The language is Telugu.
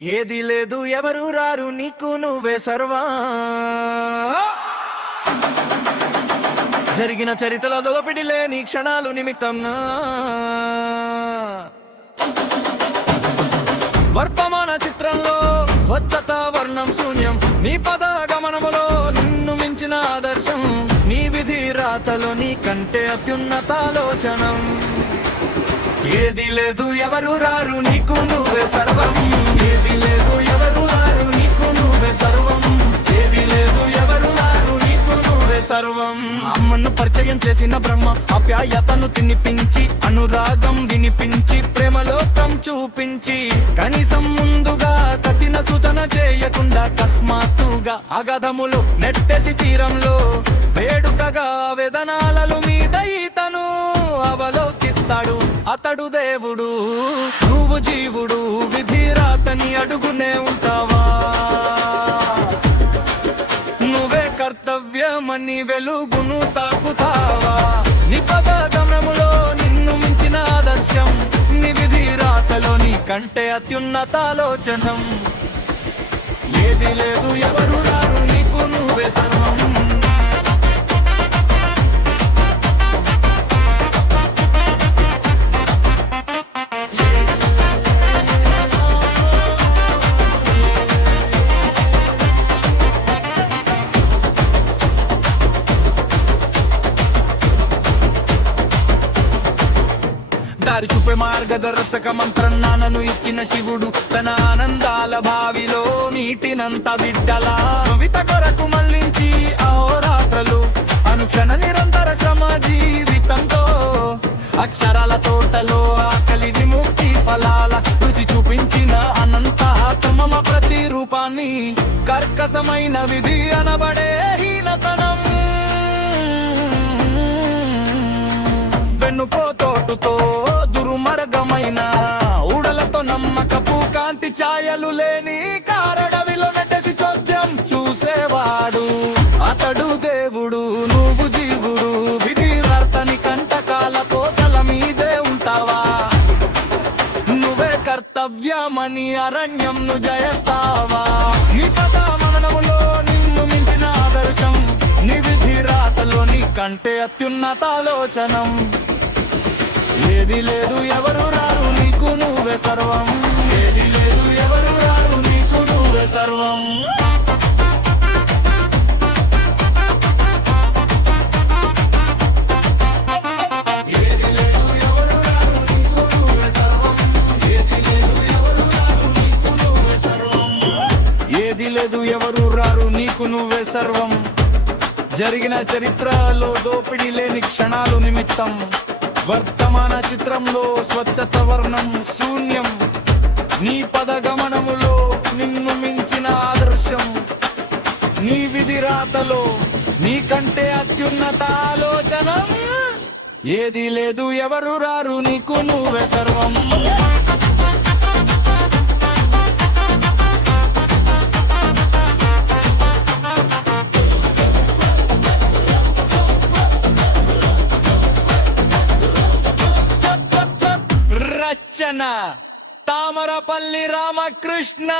ఏది లేదు ఎవరు రారు నీకు నువ్వే సర్వా. జరిగిన చరిత్రల దోపిడి లేని క్షణాలు నిమిత్తం వర్తమాన చిత్రంలో స్వచ్ఛత వర్ణం శూన్యం. నీ పద గమనములో నిన్ను మించిన ఆదర్శం. నీ విధి రాతలో నీ కంటే అత్యున్నతాలోచనం. ఏది లేదు ఎవరు రారు నీకు నువ్వే సర్వం. ఏది లేదు ఎవరు రారు నీకు నువ్వే సర్వం. ఏది లేదు ఎవరు రారు నీకు నువ్వే సర్వం. అమ్మను పరిచయం చేసిన బ్రహ్మ ఆప్యాయతను తినిపించి అనురాగం వినిపించి ప్రేమలోకం చూపించి కనీసం ముందుగా కఠిన సూచన చేయకుండా అకస్మాత్తుగా అగధములు నెట్టేసి తీరంలో వేడుకగా వేదనాలలు మీద ఈతను అవలోకిస్తాడు. అతడు దేవుడు నువ్వు జీవుడు. విధి రాతని అడుగునే ఉంటావా. నువ్వే కర్తవ్యమని వెలుగును తాకుతావా. నీ పద గమనములో నిన్ను మించిన ఆదర్శం. నీ విధి రాతలో నీ కంటే అత్యున్నతాలోచనం. ఏది లేదు ఎవరు రారు నీకు నువ్వే సర్వం. దారి చూపే మార్గదర్శక మంత్రం నాన్నను ఇచ్చిన శివుడు తన ఆనందాల బావిలో నీటినంత బిడ్డలా కవిత కొరకు మళ్లించి అహోరాత్రలు అనుక్షణ నిరంతర శ్రమ జీవితంతో అక్షరాల తోటలో ఆకలి విముక్తి ఫలాల రుచి చూపించిన అనంత ఆత్మ ప్రతి రూపాన్ని కర్కశమైన విధి అనబడే హీనతనం వెన్నుపోతోటుతో దుర్మార్గమైన ఊడలతో నమ్మకపు కాంతి ఛాయలు లేని కారడవిలో నెట్టేసి చోద్యం చూసేవాడు అతడు దేవుడు. నువ్వు జీవుడు. విధి వర్తని కంటకాల పోతల మీదే ఉంటావా. నువ్వే కర్తవ్యమని అరణ్యంను జయిస్తావా. నీ పద మననములో నిన్ను మించిన ఆదర్శం. నీ విధి రాతలో నీ కంటే అత్యున్నతాలోచనం. ఏది లేదు ఎవరు రారు నీకు నువ్వే సర్వం. ఏది లేదు ఎవరు రారు నీకు నువ్వే సర్వం. ఏది లేదు ఎవరు రారు నీకు నువ్వే సర్వం. ఏది లేదు ఎవరు రారు నీకు నువ్వే సర్వం. ఏది లేదు ఎవరు రారు నీకు నువ్వే సర్వం. జరిగిన చరిత్రలో దోపిడీ లేని క్షణాలు నిమిత్తం వర్తమాన చిత్రంలో స్వచ్ఛత వర్ణం శూన్యం. నీ పద గమనములో నిన్ను మించిన ఆదర్శం. నీ విధి రాతలో నీ కంటే అత్యున్నత ఆలోచన. ఏది లేదు ఎవరు రారు నీకు నువ్వే సర్వం. రచన తామరపల్లి రామకృష్ణ.